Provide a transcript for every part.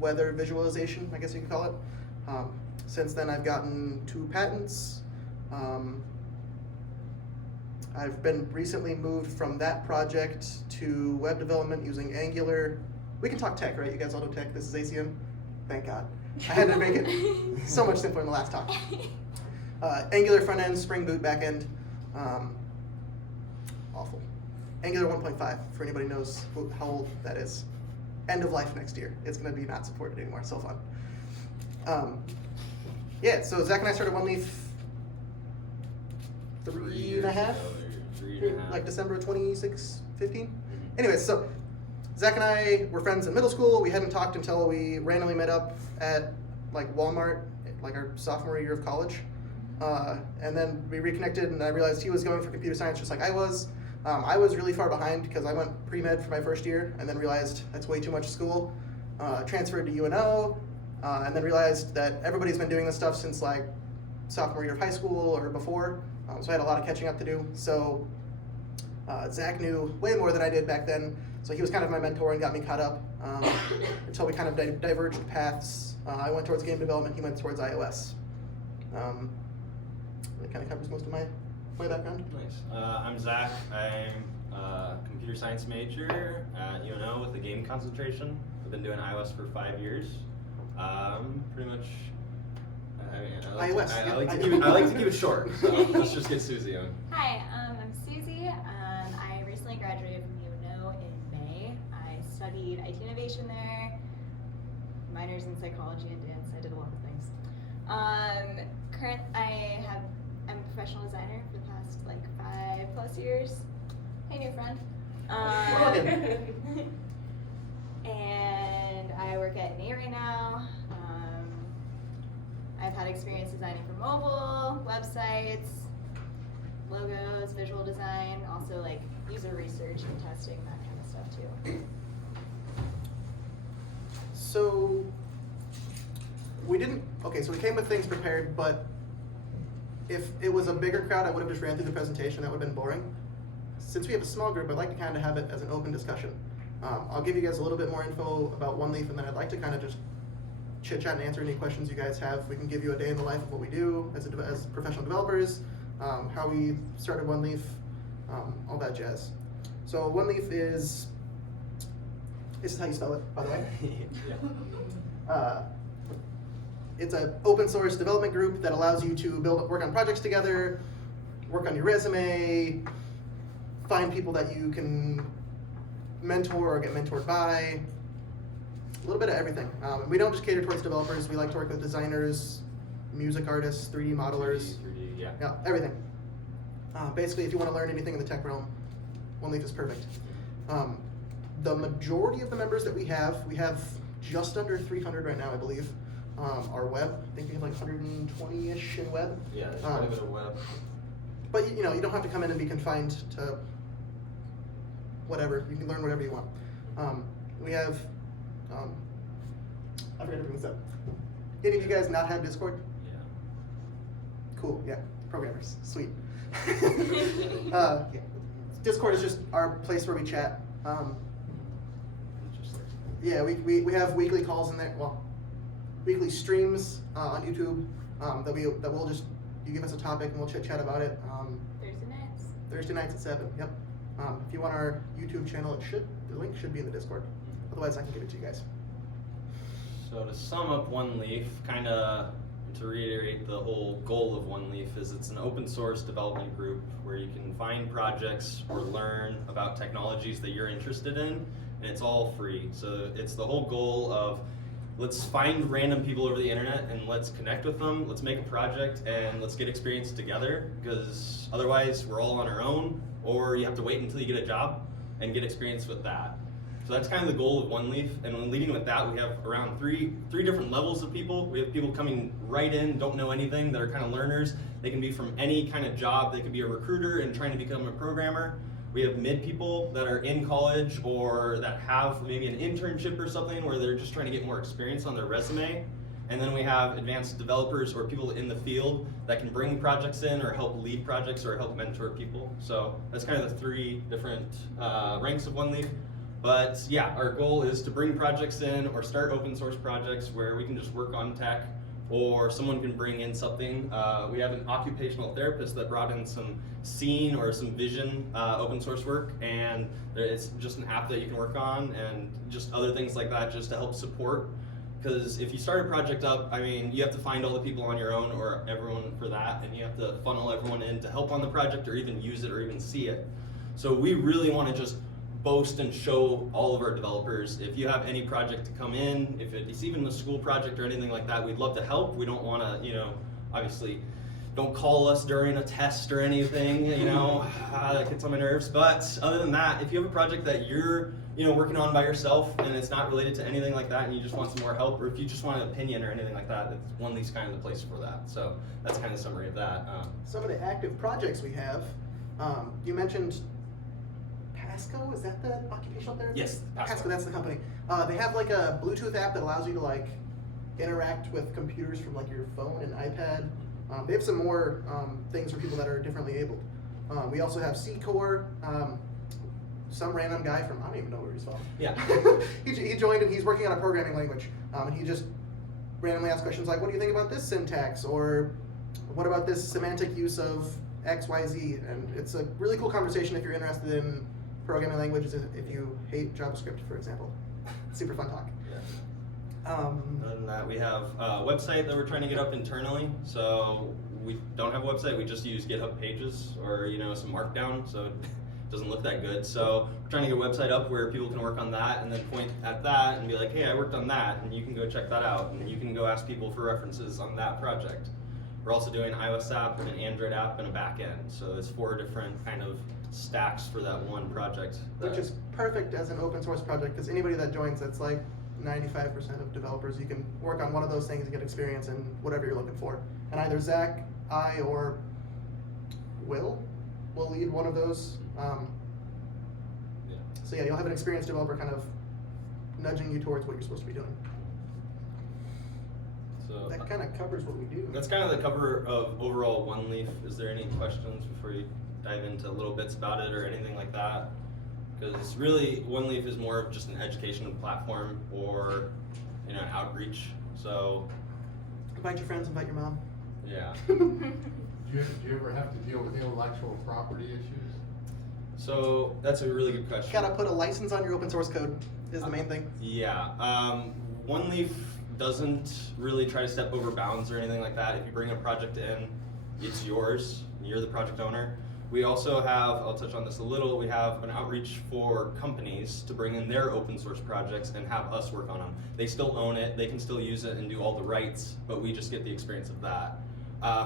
weather visualization, I guess you could call it. Since then, I've gotten 2 patents. I've been recently moved from that project to web development using Angular. We can talk tech, right? You guys all know tech. This is ACM. Thank God. I had to make it so much simpler in the last talk. Angular front end, Spring Boot back end. Awful. Angular 1.5, for anybody who knows how old that is. End of life next year. It's going to be not supported anymore. So fun. Yeah, so Zach and I started oneleif 3.5? Like December of 2015? Anyways, so Zach and I were friends in middle school. We hadn't talked until we randomly met up at like Walmart, like our sophomore year of college. And then we reconnected, and I realized he was going for computer science just like I was. I was really far behind because I went pre-med for my first year and then realized that's way too much school. Transferred to UNO, and then realized that everybody's been doing this stuff since like sophomore year of high school or before. So I had a lot of catching up to do. So Zach knew way more than I did back then. So he was kind of my mentor and got me caught up until we kind of diverged paths. I went towards game development, he went towards iOS. That kind of covers most of my background. Nice. I'm Zach. I'm a computer science major at UNO with a game concentration. I've been doing iOS for 5 years. Pretty much. I like to keep it short. So let's just get Susie on. Hi, I'm Susie. I recently graduated from UNO in May. I studied IT innovation there, minors in psychology and dance. I did a lot of things. I'm a professional designer for the past like 5+ years. Hey, new friend. And I work at NA right now. I've had experience designing for mobile, websites, logos, visual design, also like user research and testing, that kind of stuff too. So so we came with things prepared, but if it was a bigger crowd, I would have just ran through the presentation. That would have been boring. Since we have a small group, I'd like to kind of have it as an open discussion. I'll give you guys a little bit more info about oneleif, and then I'd like to kind of just chit-chat and answer any questions you guys have. We can give you a day in the life of what we do as professional developers, how we started oneleif, all that jazz. So oneleif this is how you spell it, by the way. Yeah. It's an open source development group that allows you to work on projects together, work on your resume, find people that you can mentor or get mentored by, a little bit of everything. We don't just cater towards developers. We like to work with designers, music artists, 3D modelers, 3D, yeah. Yeah, everything. Basically, if you want to learn anything in the tech realm, oneleif is perfect. The majority of the members that we have just under 300 right now, I believe. Our web, I think we have like 120-ish in web. Yeah, there's quite a bit of web. But you don't have to come in and be confined to whatever. You can learn whatever you want. We have, I forgot to bring this up. Any of you guys not have Discord? Yeah. Cool, yeah, programmers, sweet. Discord is just our place where we chat. Interesting. Yeah, we have weekly calls in there. Well, weekly streams on YouTube that we'll just, you give us a topic and we'll chit chat about it. Thursday nights. Thursday nights at 7. Yep. If you want our YouTube channel, the link should be in the Discord. Otherwise, I can give it to you guys. So to sum up oneleif, kind of to reiterate the whole goal of oneleif is it's an open source development group where you can find projects or learn about technologies that you're interested in, and it's all free. So it's the whole goal of let's find random people over the internet and let's connect with them, let's make a project, and let's get experience together, because otherwise we're all on our own, or you have to wait until you get a job and get experience with that. So that's kind of the goal of oneleif, and when leading with that, we have around three different levels of people. We have people coming right in, don't know anything, that are kind of learners. They can be from any kind of job. They could be a recruiter and trying to become a programmer. We have mid people that are in college or that have maybe an internship or something where they're just trying to get more experience on their resume. And then we have advanced developers or people in the field that can bring projects in or help lead projects or help mentor people. So that's kind of the 3 different ranks of oneleif. But yeah, our goal is to bring projects in or start open source projects where we can just work on tech, or someone can bring in something. We have an occupational therapist that brought in some scene or some vision open source work, and it's just an app that you can work on, and just other things like that just to help support. Because if you start a project up, I mean, you have to find all the people on your own or everyone for that, and you have to funnel everyone in to help on the project or even use it or even see it. So we really want to just boast and show all of our developers, if you have any project to come in, if it's even a school project or anything like that, we'd love to help. We don't want to, obviously, don't call us during a test or anything, that gets on my nerves. But other than that, if you have a project that you're, working on by yourself and it's not related to anything like that and you just want some more help, or if you just want an opinion or anything like that, oneleif's kind of the place for that. So that's kind of the summary of that. Some of the active projects we have, you mentioned Pasco, is that the occupational therapist? Yes, Pasco. That's the company. They have like a Bluetooth app that allows you to like interact with computers from like your phone and iPad. They have some more things for people that are differently abled. We also have C-Core, some random guy from, I don't even know where he's from. Yeah. he joined and he's working on a programming language. And he just randomly asks questions like, what do you think about this syntax? Or what about this semantic use of X, Y, Z? And it's a really cool conversation if you're interested in programming languages, if you hate JavaScript, for example. Super fun talk. Yeah. Other than that, we have a website that we're trying to get up internally. So we don't have a website, we just use GitHub pages or some Markdown, so it doesn't look that good. So we're trying to get a website up where people can work on that and then point at that and be like, hey, I worked on that, and you can go check that out, and you can go ask people for references on that project. We're also doing an iOS app, an Android app, and a back end. So it's 4 different kind of stacks for that one project. Which is perfect as an open source project, because anybody that joins, that's like 95% of developers. You can work on one of those things and get experience in whatever you're looking for. And either Zach, I, or Will lead one of those. So yeah, you'll have an experienced developer kind of nudging you towards what you're supposed to be doing. So that kind of covers what we do. That's kind of the cover of overall OneLeaf. Is there any questions before you dive into little bits about it or anything like that? Because really, OneLeaf is more of just an educational platform or an outreach. So invite your friends, invite your mom. Yeah. Do you ever have to deal with intellectual property issues? So that's a really good question. Gotta put a license on your open source code is the main thing. Yeah. OneLeaf doesn't really try to step over bounds or anything like that. If you bring a project in, it's yours. You're the project owner. We also have, I'll touch on this a little, we have an outreach for companies to bring in their open source projects and have us work on them. They still own it, they can still use it and do all the rights, but we just get the experience of that.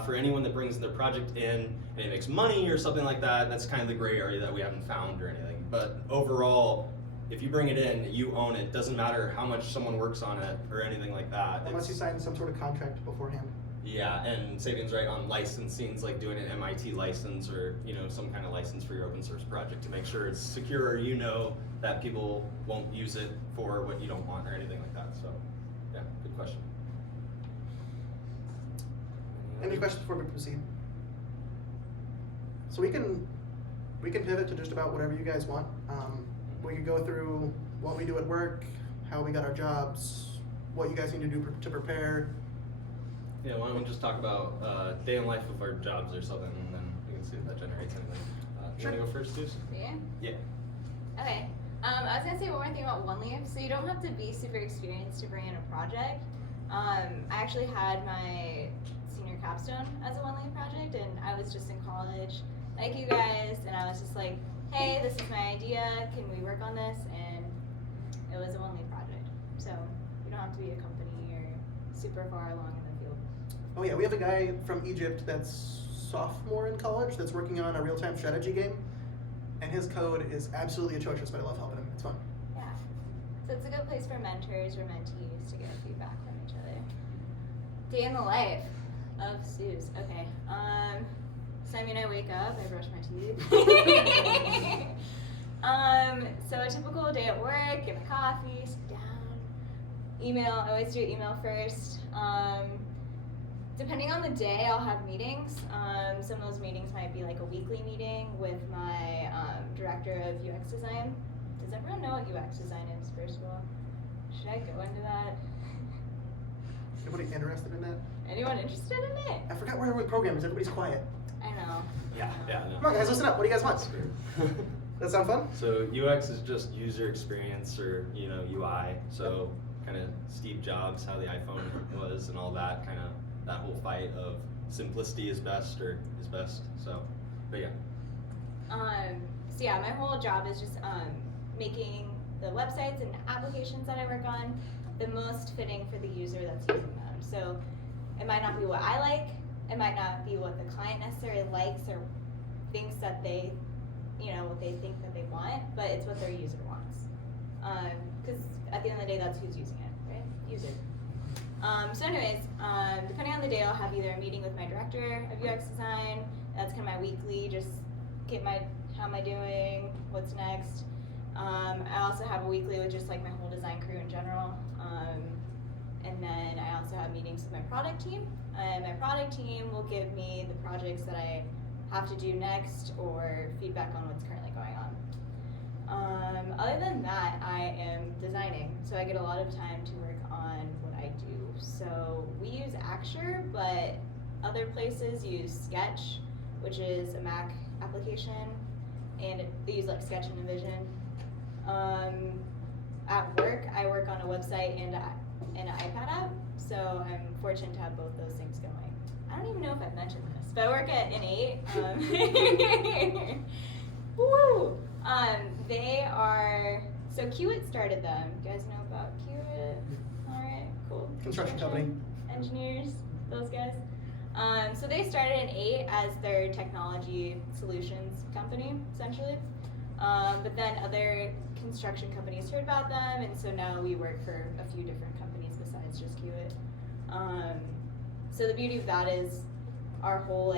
For anyone that brings their project in and it makes money or something like that, that's kind of the gray area that we haven't found or anything. But overall, if you bring it in, you own it. Doesn't matter how much someone works on it or anything like that. Unless you sign some sort of contract beforehand. Yeah, and Sabian's right on licensing, like doing an MIT license or some kind of license for your open source project to make sure it's secure, or that people won't use it for what you don't want or anything like that. So, yeah, good question. Any questions before we proceed? So we can pivot to just about whatever you guys want. We could go through what we do at work, how we got our jobs, what you guys need to do to prepare. Yeah, why don't we just talk about day in life of our jobs or something, and then we can see if that generates anything. Sure. You want to go first, Suze? Yeah? Yeah. Okay. I was gonna say one more thing about OneLeaf. So you don't have to be super experienced to bring in a project. I actually had my senior capstone as a OneLeaf project, and I was just in college, like you guys, and I was just like, hey, this is my idea, can we work on this? And it was a OneLeaf project. So you don't have to be a company or super far along in the field. Oh yeah, we have a guy from Egypt that's sophomore in college that's working on a real-time strategy game, and his code is absolutely atrocious, but I love helping him. It's fun. Yeah. So it's a good place for mentors or mentees to get feedback from each other. Day in the life of Suze. Okay. So I wake up, I brush my teeth. So a typical day at work, get my coffee, sit down, email. I always do email first. Depending on the day, I'll have meetings. Some of those meetings might be like a weekly meeting with my director of UX design, Does everyone know what UX design is, first of all? Should I go into that? Anybody interested in that? Anyone interested in it? I forgot where everyone programs. Everybody's quiet. I know. Yeah, no. Come on, guys, listen up. What do you guys want? Does that sound fun? So UX is just user experience, or UI. So kind of Steve Jobs, how the iPhone was, and all that kind of that whole fight of simplicity is best or is best. So, but yeah. So yeah, my whole job is just making the websites and applications that I work on the most fitting for the user that's using them. So it might not be what I like, it might not be what the client necessarily likes or thinks that they, what they think that they want, but it's what their user wants. Because at the end of the day, that's who's using it, right? User. So anyways, depending on the day, I'll have either a meeting with my director of UX design. That's kind of my weekly, just how am I doing, what's next. I also have a weekly with just like my whole design crew in general. And then I also have meetings with my product team. And my product team will give me the projects that I have to do next or feedback on what's currently going on. Other than that, I am designing, so I get a lot of time to work on what I do. So we use Axure, but other places use Sketch, which is a Mac application, and they use like Sketch and InVision. At work, I work on a website and an iPad app, so I'm fortunate to have both those things going. I don't even know if I've mentioned this, but I work at Innate. Woo! They are, so Kiewit started them. You guys know about Kiewit? Alright, cool. Construction company. Engineers, those guys. So they started Innate as their technology solutions company, essentially. But then other construction companies heard about them, and so now we work for a few different companies besides just Kiewit. So the beauty of that is our whole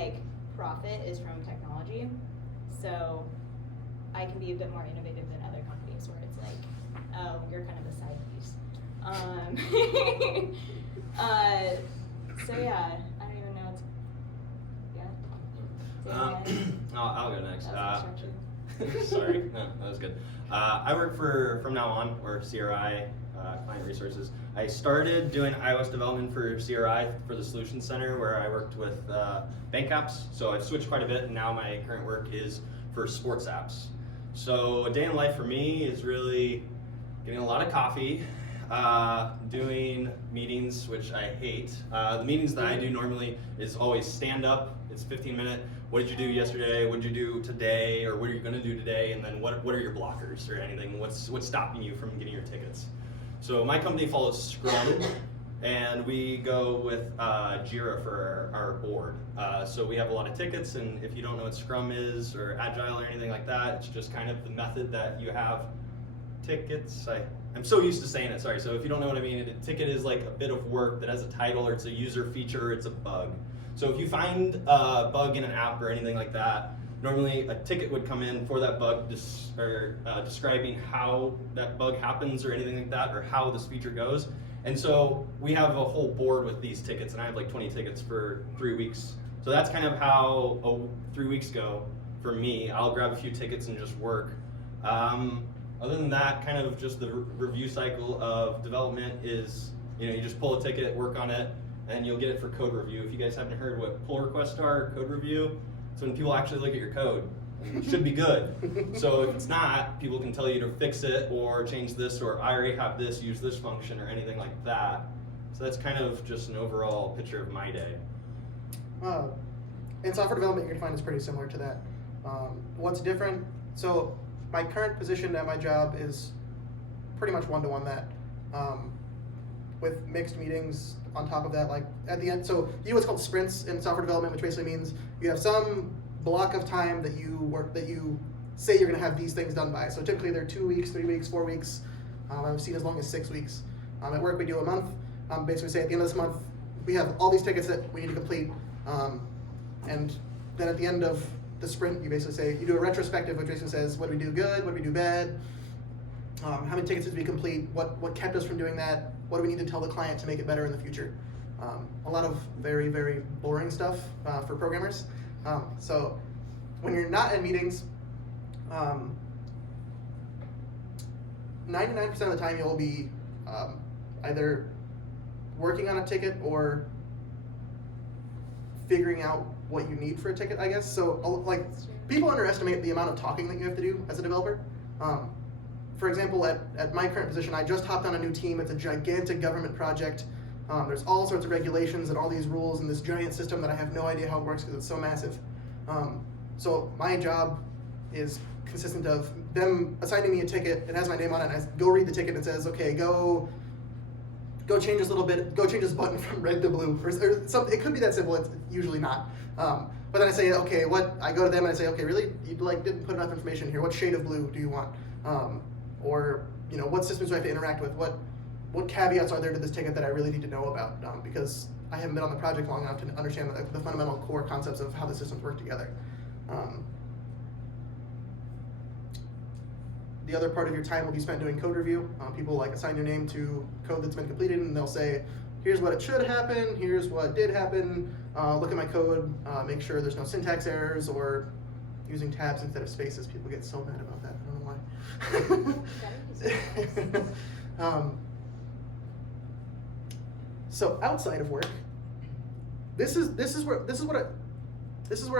profit is from technology. So I can be a bit more innovative than other companies where it's like, oh, you're kind of a side piece. So yeah, I don't even know what's, yeah. I'll go next. That was construction. Sorry, no, that was good. I work for From Now On, or CRI, Client Resources. I started doing iOS development for CRI for the Solutions Center, where I worked with bank apps. So I've switched quite a bit, and now my current work is for sports apps. So a day in life for me is really getting a lot of coffee, doing meetings, which I hate. The meetings that I do normally is always stand up. It's 15-minute. What did you do yesterday? What did you do today? Or what are you going to do today? And then what are your blockers or anything? What's stopping you from getting your tickets? So my company follows Scrum, and we go with Jira for our board. So we have a lot of tickets, and if you don't know what Scrum is or Agile or anything like that, it's just kind of the method that you have tickets. I'm so used to saying it, sorry. So if you don't know what I mean, a ticket is like a bit of work that has a title, or it's a user feature, or it's a bug. So if you find a bug in an app or anything like that, normally a ticket would come in for that bug, describing how that bug happens or anything like that, or how this feature goes. And so we have a whole board with these tickets, and I have like 20 tickets for 3 weeks. So that's kind of how 3 weeks go for me. I'll grab a few tickets and just work. Other than that, kind of just the review cycle of development is, you just pull a ticket, work on it, and you'll get it for code review. If you guys haven't heard what pull requests are, code review, it's when people actually look at your code. And it should be good. So if it's not, people can tell you to fix it or change this, or I already have this, use this function, or anything like that. So that's kind of just an overall picture of my day. In software development, you're going to find it's pretty similar to that. What's different? So my current position at my job is pretty much one-to-one that, with mixed meetings on top of that, like at the end. So you know what's called sprints in software development, which basically means you have some block of time that you say you're going to have these things done by. So typically they're 2 weeks, 3 weeks, 4 weeks. I've seen as long as 6 weeks. At work we do a month. Basically say at the end of this month we have all these tickets that we need to complete, and then at the end of the sprint you basically say, you do a retrospective, which basically says what did we do good, what did we do bad, how many tickets did we complete, what kept us from doing that, what do we need to tell the client to make it better in the future. A lot of very, very boring stuff for programmers. So when you're not in meetings, 99% of the time you'll be either working on a ticket or figuring out what you need for a ticket, I guess. So like people underestimate the amount of talking that you have to do as a developer. For example, at my current position, I just hopped on a new team. It's a gigantic government project. There's all sorts of regulations and all these rules and this giant system that I have no idea how it works because it's so massive. So my job is consistent of them assigning me a ticket. It has my name on it, and I go read the ticket and it says, okay, go change this little bit, go change this button from red to blue, or something. It could be that simple, it's usually not. But then I say, okay, I go to them and I say, okay, really, you didn't put enough information here. What shade of blue do you want? Or what systems do I have to interact with? What caveats are there to this ticket that I really need to know about? Because I haven't been on the project long enough to understand the fundamental core concepts of how the systems work together. The other part of your time will be spent doing code review. People assign your name to code that's been completed, and they'll say, here's what it should happen, here's what did happen, look at my code, make sure there's no syntax errors, or using tabs instead of spaces. People get so mad about that, I don't know why. So outside of work, this is where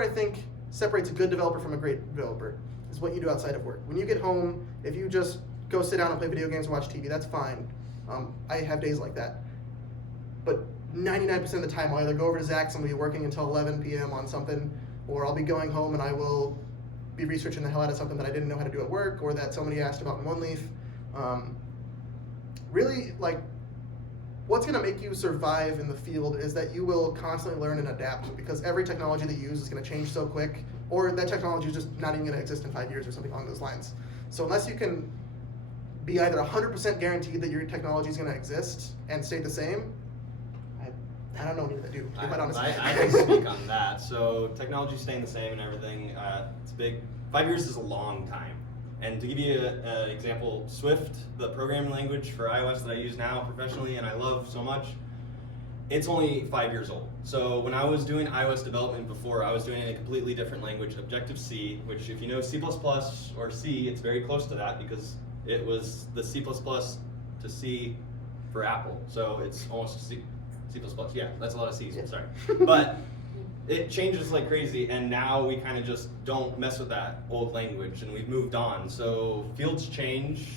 I think separates a good developer from a great developer, is what you do outside of work. When you get home, if you just go sit down and play video games and watch TV, that's fine. I have days like that. But 99% of the time, I'll either go over to Zach's and we'll be working until 11 p.m. on something, or I'll be going home and I will be researching the hell out of something that I didn't know how to do at work, or that somebody asked about in oneleif. Really, what's going to make you survive in the field is that you will constantly learn and adapt, because every technology that you use is going to change so quick, or that technology is just not even going to exist in 5 years or something along those lines. So unless you can be either 100% guaranteed that your technology is going to exist and stay the same, I don't know what to do, to be quite honest. I can speak on that. So technology staying the same and everything, it's big. 5 years is a long time. And to give you an example, Swift, the programming language for iOS that I use now professionally and I love so much, it's only 5 years old. So when I was doing iOS development before, I was doing it in a completely different language, Objective-C, which if you know C++ or C, it's very close to that because it was the C++ to C for Apple. So it's almost C++. Yeah, that's a lot of C's, yeah. Sorry. But it changes like crazy, and now we kind of just don't mess with that old language, and we've moved on. So fields change.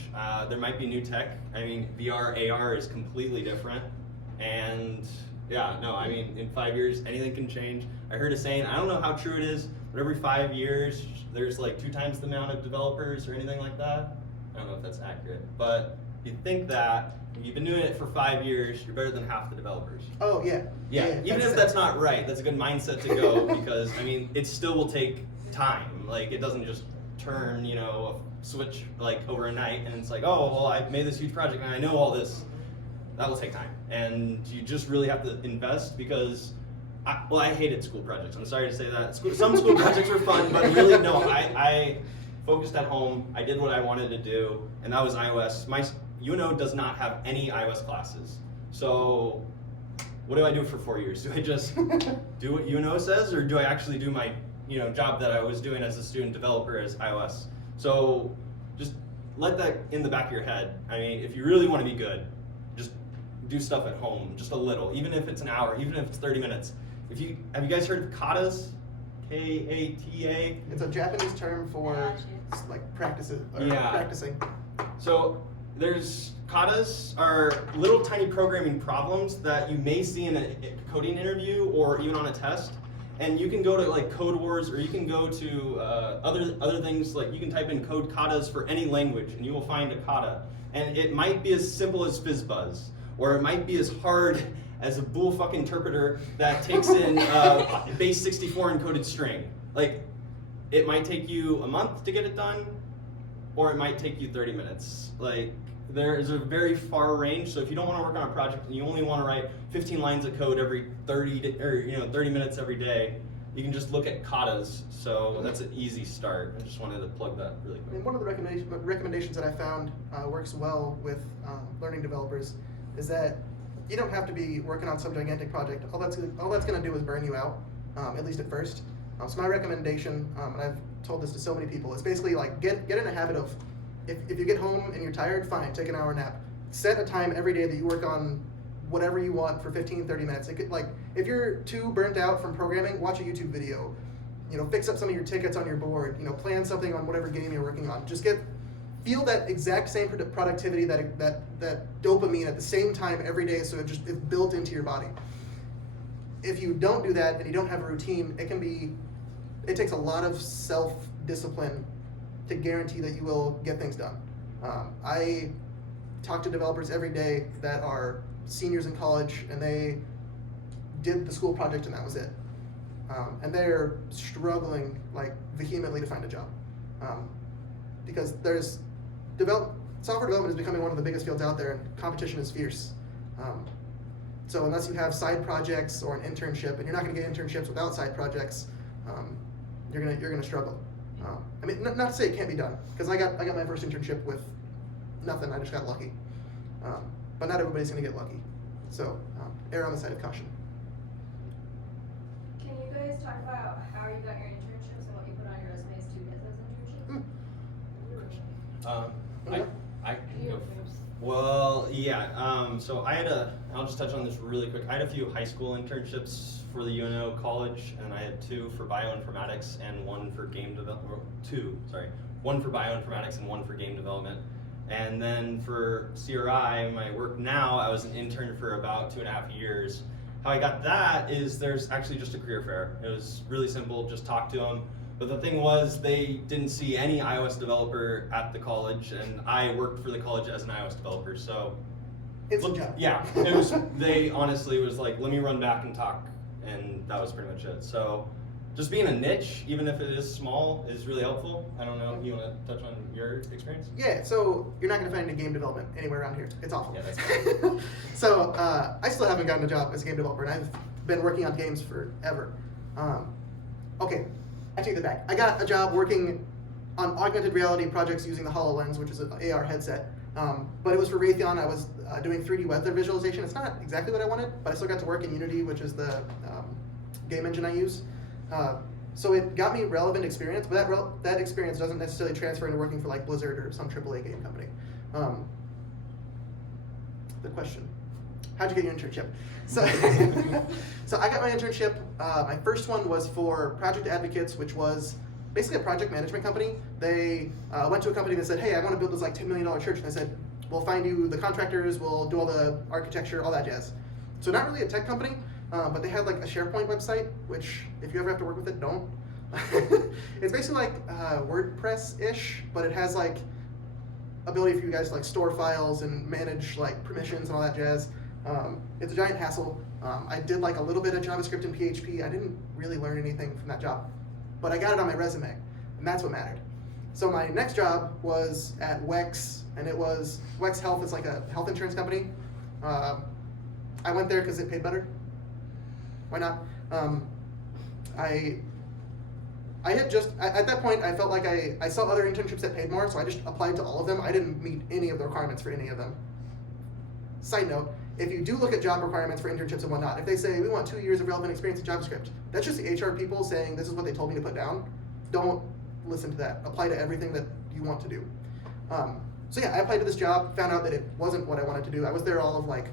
There might be new tech. I mean, VR, AR is completely different. And yeah, no, I mean, in 5 years, anything can change. I heard a saying, I don't know how true it is, but every 5 years, there's 2 times the amount of developers or anything like that. I don't know if that's accurate, but you think that if you've been doing it for 5 years, you're better than half the developers. Oh, yeah. Yeah, even if that's not right, that's a good mindset to go because, I mean, it still will take time. It doesn't just turn, a switch, overnight, and it's oh, well, I made this huge project and I know all this. That will take time. And you just really have to invest because, I hated school projects. I'm sorry to say that. Some school projects were fun, but really, no, I focused at home. I did what I wanted to do, and that was iOS. My UNO does not have any iOS classes. So what do I do for 4 years? Do I just do what UNO says, or do I actually do my job that I was doing as a student developer as iOS? So just let that in the back of your head. I mean, if you really want to be good, just do stuff at home, just a little, even if it's an hour, even if it's 30 minutes. Have you guys heard of katas? K-A-T-A? It's a Japanese term for practicing. So there's katas are little tiny programming problems that you may see in a coding interview or even on a test. And you can go to Code Wars, or you can go to other things, you can type in code katas for any language and you will find a kata. And it might be as simple as FizzBuzz, or it might be as hard as a bool fucking interpreter that takes in base 64 encoded string. It might take you a month to get it done, or it might take you 30 minutes. There is a very far range, so if you don't want to work on a project and you only want to write 15 lines of code every 30 minutes every day, you can just look at katas. So that's an easy start. I just wanted to plug that really quick. And one of the recommendations that I found works well with learning developers is that you don't have to be working on some gigantic project. All that's going to do is burn you out, at least at first. So my recommendation, and I've told this to so many people, is basically get in a habit of, if you get home and you're tired, fine, take an hour nap. Set a time every day that you work on whatever you want for 15, 30 minutes. It could, like, if you're too burnt out from programming, watch a YouTube video. You know, fix up some of your tickets on your board. You know, plan something on whatever game you're working on. Just feel that exact same productivity, that dopamine at the same time every day, so it's built into your body. If you don't do that and you don't have a routine, it takes a lot of self-discipline to guarantee that you will get things done. I talk to developers every day that are seniors in college, and they did the school project and that was it. And they're struggling like vehemently to find a job. Because software development is becoming one of the biggest fields out there, and competition is fierce. So unless you have side projects or an internship, and you're not going to get internships without side projects, you're gonna struggle. I mean, not to say it can't be done, because I got my first internship with nothing. I just got lucky. But not everybody's going to get lucky. So err on the side of caution. Can you guys talk about how you got your internships and what you put on your resumes to get those internships? I can go first. Well, yeah. So I'll just touch on this really quick. I had a few high school internships for the UNO college, and I had 2 for bioinformatics and 1 for game development. 1 for bioinformatics and 1 for game development. And then for CRI, my work now, I was an intern for about 2.5 years. How I got that is there's actually just a career fair. It was really simple, just talk to them. But the thing was, they didn't see any iOS developer at the college, and I worked for the college as an iOS developer, so. It's a job. Yeah, they honestly was like, let me run back and talk, and that was pretty much it. So just being a niche, even if it is small, is really helpful. I don't know, you want to touch on your experience? Yeah, so you're not going to find any game development anywhere around here. It's awful. Yeah, that's So I still haven't gotten a job as a game developer, and I've been working on games forever. Okay, I take that back. I got a job working on augmented reality projects using the HoloLens, which is an AR headset. But it was for Raytheon. I was doing 3D weather visualization. It's not exactly what I wanted, but I still got to work in Unity, which is the game engine I use. So it got me relevant experience, but that experience doesn't necessarily transfer into working for like Blizzard or some AAA game company. The question, how'd you get your internship? So, so I got my internship. My first one was for Project Advocates, which was basically a project management company. They went to a company that said, hey, I want to build this like $10 million church. And they said, we'll find you the contractors, we'll do all the architecture, all that jazz. So not really a tech company, but they had like a SharePoint website, which if you ever have to work with it, don't. It's basically like WordPress-ish, but it has like ability for you guys to like store files and manage like permissions and all that jazz. It's a giant hassle. I did like a little bit of JavaScript and PHP. I didn't really learn anything from that job, but I got it on my resume, and that's what mattered. So my next job was at WEX, and it was, WEX Health is like a health insurance company. I went there because it paid better. Why not? I had just, at that point, I felt like I saw other internships that paid more, so I just applied to all of them. I didn't meet any of the requirements for any of them. Side note, if you do look at job requirements for internships and whatnot, if they say, we want 2 years of relevant experience in JavaScript, that's just the HR people saying, this is what they told me to put down. Don't listen to that. Apply to everything that you want to do. So yeah, I applied to this job, found out that it wasn't what I wanted to do. I was there all of like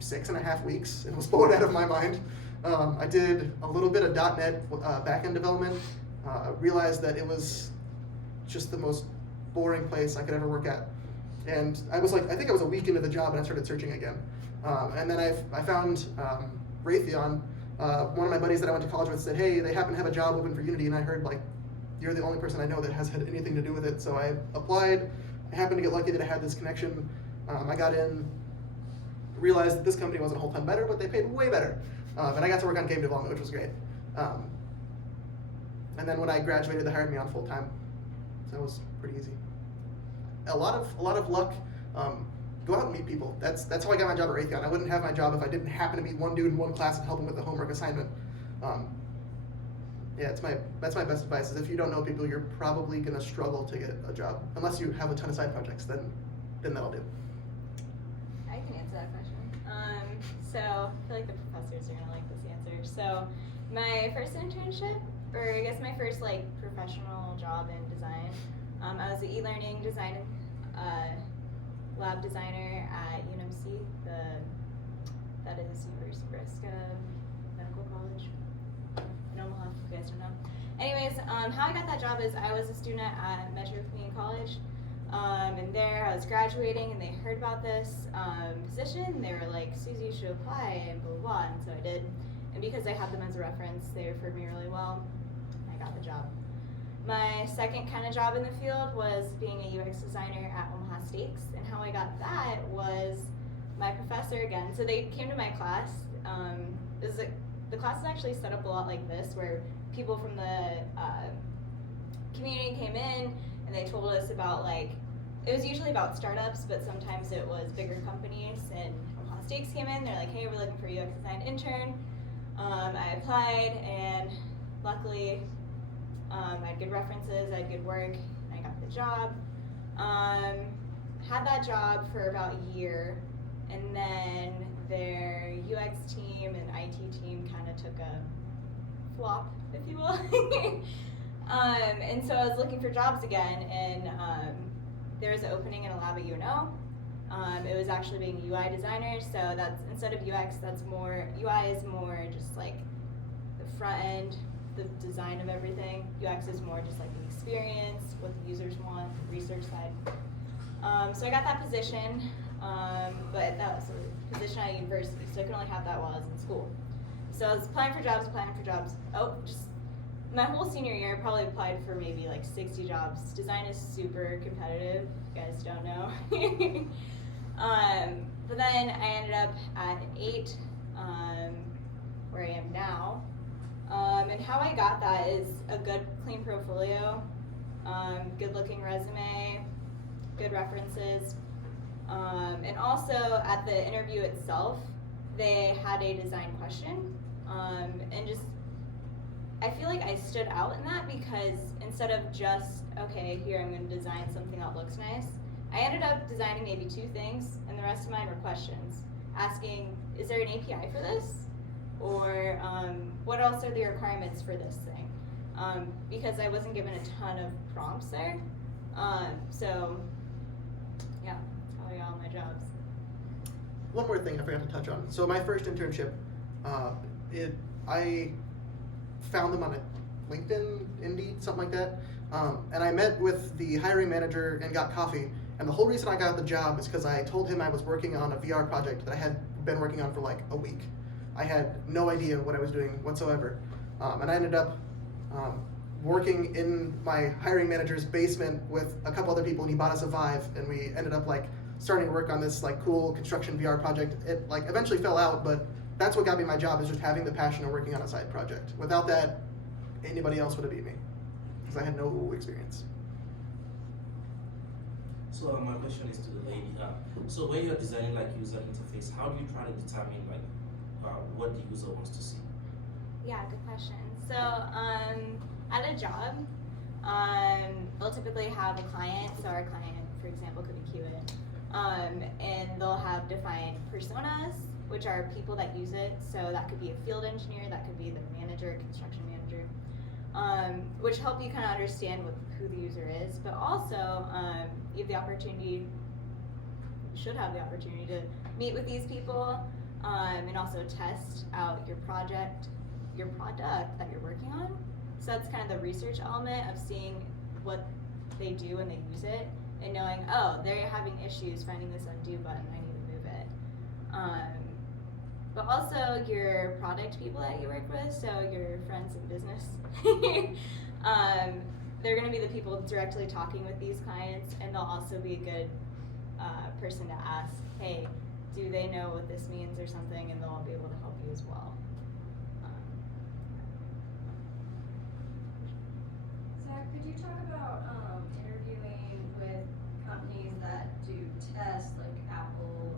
6.5 weeks and was bored out of my mind. I did a little bit of .NET backend development, realized that it was just the most boring place I could ever work at. And I was like, I think I was a week into the job and I started searching again. And then I found Raytheon. One of my buddies that I went to college with said, hey, they happen to have a job open for Unity, and I heard like, you're the only person I know that has had anything to do with it. So I applied. I happened to get lucky that I had this connection. I got in, realized that this company wasn't a whole ton better, but they paid way better. And I got to work on game development, which was great. And then when I graduated, they hired me on full time. So it was pretty easy. A lot of luck. Go out and meet people. That's how I got my job at Raytheon. I wouldn't have my job if I didn't happen to meet one dude in one class and help him with the homework assignment. Yeah, that's my best advice. Is if you don't know people, you're probably gonna struggle to get a job unless you have a ton of side projects. Then that'll do. I can answer that question. So I feel like the professors are gonna like this answer. So my first internship, or I guess my first like professional job in design, I was the e-learning design lab designer at UNMC, that is University of Nebraska Medical College in Omaha, if you guys don't know. Anyways, how I got that job is I was a student at Metro Community College, and there I was graduating, and they heard about this position, and they were like, Susie, you should apply, and blah, blah, blah, and so I did. And because I had them as a reference, they referred me really well, and I got the job. My second kind of job in the field was being a UX designer at Omaha Steaks, and how I got that was my professor again. So they came to my class. The class is actually set up a lot like this, where people from the community came in and they told us about it was usually about startups, but sometimes it was bigger companies. And Omaha Steaks came in. They're like, hey, we're looking for a UX design intern. I applied, and luckily, I had good references, I had good work, and I got the job. Had that job for about a year, and then their UX team and IT team kind of took a flop, if you will. And so I was looking for jobs again, and there was an opening in a lab at UNO. It was actually being a UI designer, so that's, instead of UX, that's more, UI is more just like the front end, the design of everything. UX is more just like the experience, what the users want, the research side. So I got that position, but that was a position at university, so I could only have that while I was in school. So I was applying for jobs. Oh, just my whole senior year, I probably applied for maybe like 60 jobs. Design is super competitive, if you guys don't know. But then I ended up at 8, where I am now. And how I got that is a good, clean portfolio, good looking resume, good references. And also at the interview itself, they had a design question. And just, I feel like I stood out in that because instead of just, okay, here I'm going to design something that looks nice, I ended up designing maybe 2 things, and the rest of mine were questions, asking, is there an API for this? Or what else are the requirements for this thing? Because I wasn't given a ton of prompts there. So, yeah, that's how I got all my jobs. One more thing I forgot to touch on. So my first internship, I found them on LinkedIn, Indeed, something like that. And I met with the hiring manager and got coffee. And the whole reason I got the job is because I told him I was working on a VR project that I had been working on for like a week. I had no idea what I was doing whatsoever. And I ended up working in my hiring manager's basement with a couple other people, and he bought us a Vive, and we ended up like starting to work on this like cool construction VR project. It like eventually fell out, but that's what got me my job, is just having the passion of working on a side project. Without that, anybody else would have beat me, because I had no experience. So my question is to the lady. So when you're designing like user interface, how do you try to determine like what the user wants to see? Yeah, good question. So at a job, they'll typically have a client. So our client, for example, could be QA, and they'll have defined personas, which are people that use it. So that could be a field engineer, that could be the manager, construction manager, which help you kind of understand who the user is. But also, you have the opportunity, should have the opportunity to meet with these people, and also test out your product that you're working on. So that's kind of the research element of seeing what they do when they use it, and knowing, oh, they're having issues finding this undo button, I need to move it. But also your product people that you work with, so your friends in business, they're going to be the people directly talking with these clients, and they'll also be a good person to ask, hey, do they know what this means or something, and they'll all be able to help you as well. Zach, could you talk about interviewing with companies that do tests, like Apple?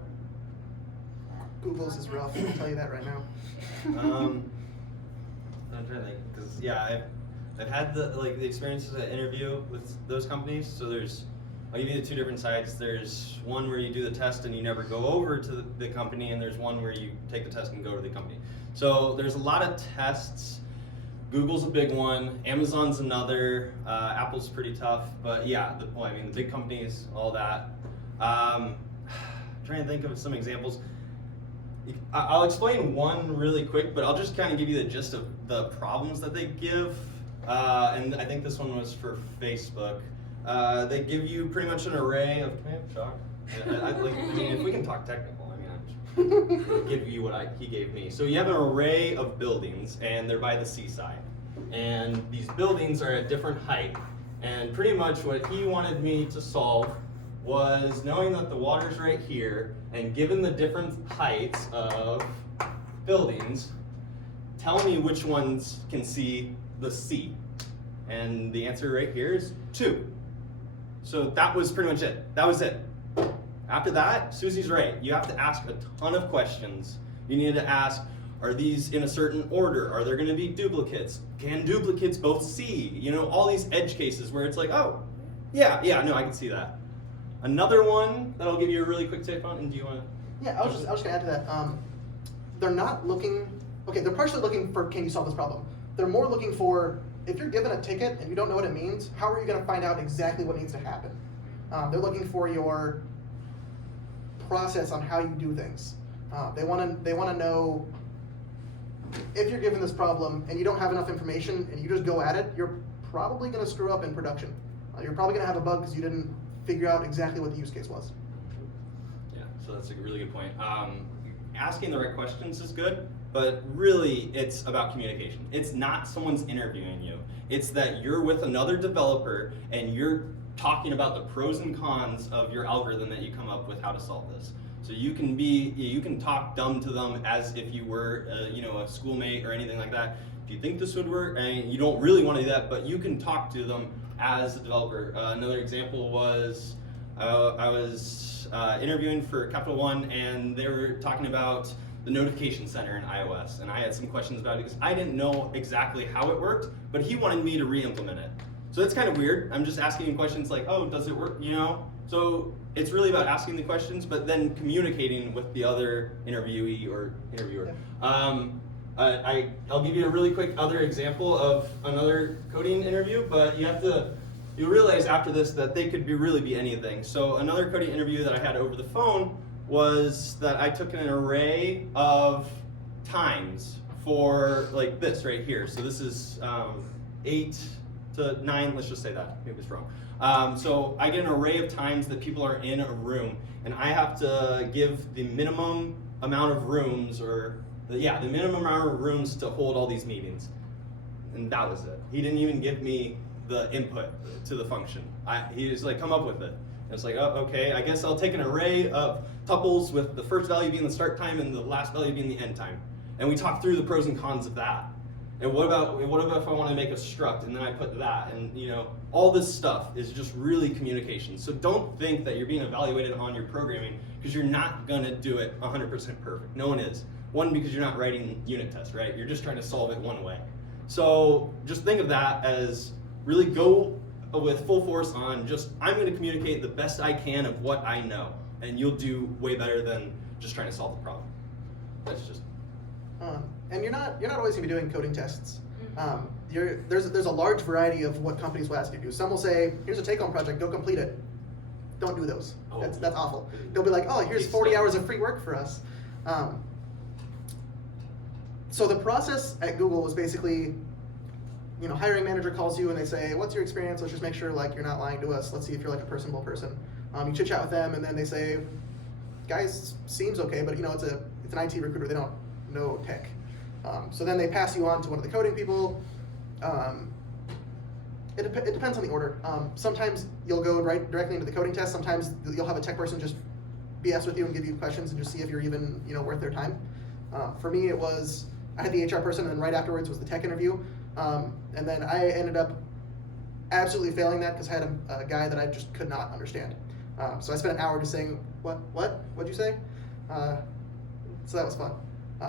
Google's is rough, I'll tell you that right now. I'm trying to think, because yeah, I've had the experiences at interview with those companies. So I'll give you the 2 different sides. There's one where you do the test and you never go over to the company, and there's one where you take the test and go to the company. So there's a lot of tests Google's a big one. Amazon's another. Apple's pretty tough. But yeah, the big companies, all that. Trying to think of some examples. I'll explain one really quick, but I'll just kind of give you the gist of the problems that they give. And I think this one was for Facebook. They give you pretty much an array of. Can I have chalk? If we can talk technical, I'll give you what he gave me. So you have an array of buildings, and they're by the seaside. And these buildings are at different height. And pretty much what he wanted me to solve was knowing that the water's right here, and given the different heights of buildings, tell me which ones can see the sea. And the answer right here is 2. So that was pretty much it. That was it. After that, Susie's right. You have to ask a ton of questions. You need to ask, are these in a certain order? Are there going to be duplicates? Can duplicates both see? You know, all these edge cases where it's like, oh, yeah, no, I can see that. Another one that I'll give you a really quick tip on, and do you want to? Yeah, I was just gonna add to that. They're not looking. Okay, they're partially looking for, can you solve this problem? They're more looking for, if you're given a ticket and you don't know what it means, how are you gonna find out exactly what needs to happen? They're looking for your process on how you do things. They wanna know if you're given this problem and you don't have enough information and you just go at it, you're probably gonna screw up in production. You're probably gonna have a bug because you didn't figure out exactly what the use case was. Yeah, so that's a really good point. Asking the right questions is good, but really it's about communication. It's not someone's interviewing you. It's that you're with another developer and you're talking about the pros and cons of your algorithm that you come up with how to solve this. So you can talk dumb to them as if you were a schoolmate or anything like that. Do you think this would work? And you don't really want to do that, but you can talk to them as a developer. Another example was I was interviewing for Capital One, and they were talking about the notification center in iOS, and I had some questions about it because I didn't know exactly how it worked, but he wanted me to re-implement it. So that's kind of weird. I'm just asking him questions like, oh, does it work? So it's really about asking the questions, but then communicating with the other interviewee or interviewer. Yeah. I'll give you a really quick other example of another coding interview, but you realize after this that they could really be anything. So another coding interview that I had over the phone was that I took an array of times for like this right here. So this is 8 to 9, let's just say that, maybe it's wrong. So I get an array of times that people are in a room, and I have to give the minimum amount of rooms, the minimum amount of rooms to hold all these meetings. And that was it. He didn't even give me the input to the function. He was like, come up with it. And it's like, oh, okay, I guess I'll take an array of tuples with the first value being the start time and the last value being the end time. And we talked through the pros and cons of that. And what about if I want to make a struct and then I put that, and all this stuff is just really communication. So don't think that you're being evaluated on your programming, because you're not gonna do it 100% perfect. No one is. One, because you're not writing unit tests, right? You're just trying to solve it one way. So just think of that as really go with full force on just, I'm gonna communicate the best I can of what I know, and you'll do way better than just trying to solve the problem. That's just. And you're not always gonna be doing coding tests. There's a large variety of what companies will ask you to do. Some will say, here's a take-home project, go complete it. Don't do those. Oh. That's awful. They'll be like, oh, here's 40 hours of free work for us. So the process at Google was basically, hiring manager calls you and they say, what's your experience? Let's just make sure like you're not lying to us. Let's see if you're like a personable person. You chit chat with them, and then they say, guys, seems okay, but it's an IT recruiter. They don't know tech. So then they pass you on to one of the coding people. It depends on the order. Sometimes you'll go right directly into the coding test. Sometimes you'll have a tech person just BS with you and give you questions and just see if you're even worth their time. For me, it was, I had the HR person, and then right afterwards was the tech interview. And then I ended up absolutely failing that because I had a guy that I just could not understand. So I spent an hour just saying, what'd you say? So that was fun.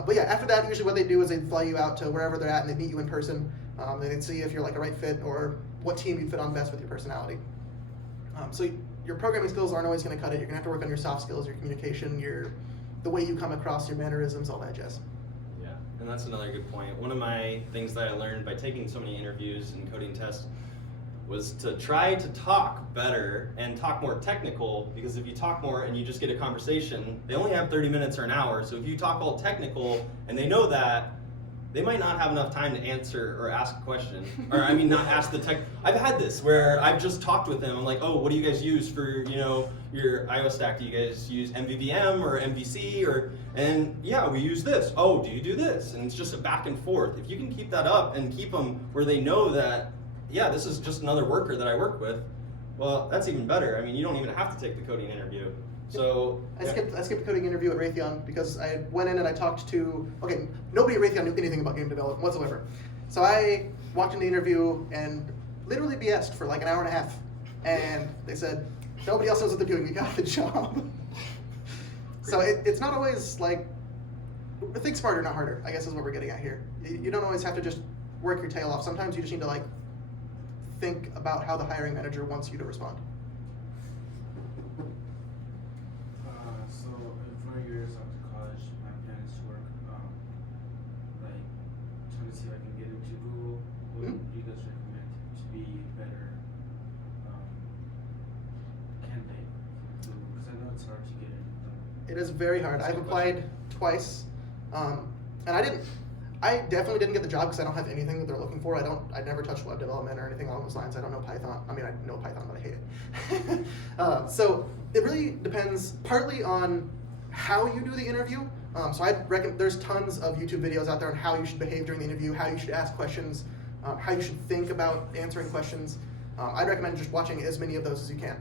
But yeah, after that, usually what they do is they fly you out to wherever they're at and they meet you in person. And they'd see if you're like a right fit or what team you'd fit on best with your personality. So your programming skills aren't always going to cut it. You're going to have to work on your soft skills, your communication, the way you come across, your mannerisms, all that jazz. Yeah, and that's another good point. One of my things that I learned by taking so many interviews and coding tests was to try to talk better and talk more technical, because if you talk more and you just get a conversation, they only have 30 minutes or an hour, so if you talk all technical and they know that, they might not have enough time to answer or ask a question, or I mean not ask the tech. I've had this where I've just talked with them, I'm like, oh, what do you guys use for, you know, your IO stack? Do you guys use MVVM or MVC, or, and yeah, we use this. Oh, do you do this? And it's just a back and forth. If you can keep that up and keep them where they know that, yeah, this is just another worker that I work with, well, that's even better. I mean, you don't even have to take the coding interview. So I skipped the coding interview at Raytheon because I went in and I talked to, okay, nobody at Raytheon knew anything about game development whatsoever. So I walked in the interview and literally BS'd for like an hour and a half. And they said, nobody else knows what they're doing, you got the job. So it's not always like, think smarter, not harder, I guess is what we're getting at here. You don't always have to just work your tail off. Sometimes you just need to like think about how the hiring manager wants you to respond. So in 4 years after college, my plan is to work, like trying to see if I can get into Google. What Mhm. do you guys recommend to be a better candidate for Google? Because I know it's hard to get in. It is very hard. That's a I've good applied twice, and I definitely didn't get the job because I don't have anything that they're looking for. I never touched web development or anything along those lines. I don't know Python. I mean, I know Python, but I hate it. So it really depends partly on how you do the interview. So I'd recommend, there's tons of YouTube videos out there on how you should behave during the interview, how you should ask questions, how you should think about answering questions. I'd recommend just watching as many of those as you can.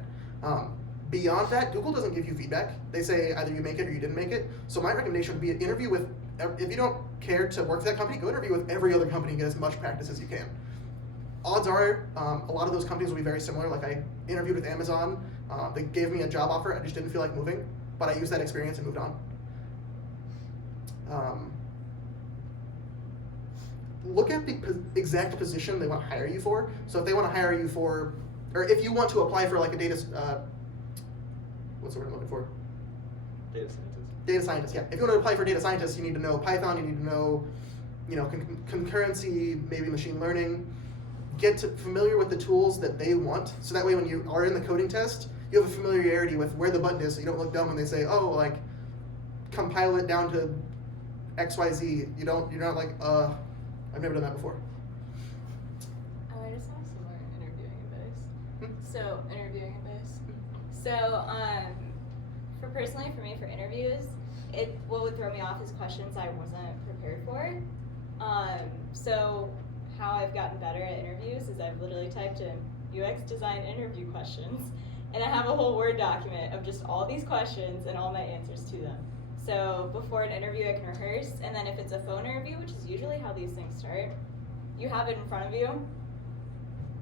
Beyond that, Google doesn't give you feedback. They say either you make it or you didn't make it. So my recommendation would be an interview with, if you don't care to work for that company, go interview with every other company and get as much practice as you can. Odds are, a lot of those companies will be very similar. Like I interviewed with Amazon, they gave me a job offer, I just didn't feel like moving, but I used that experience and moved on. Look at the exact position they want to hire you for. So if they want to hire you for, or if you want to apply for like a data, what's the word I'm looking for? data scientist. Data scientist, yeah. If you want to apply for data scientist, you need to know Python, you need to know, concurrency, maybe machine learning. Get familiar with the tools that they want, so that way when you are in the coding test, you have a familiarity with where the button is, so you don't look dumb when they say, oh, like, compile it down to XYZ. You're not like, I've never done that before. Oh, I just have some more interviewing advice. So, interviewing advice. So, for me, for interviews, what would throw me off is questions I wasn't prepared for. So, how I've gotten better at interviews is I've literally typed in UX design interview questions, and I have a whole Word document of just all these questions and all my answers to them. So before an interview, I can rehearse, and then if it's a phone interview, which is usually how these things start, you have it in front of you,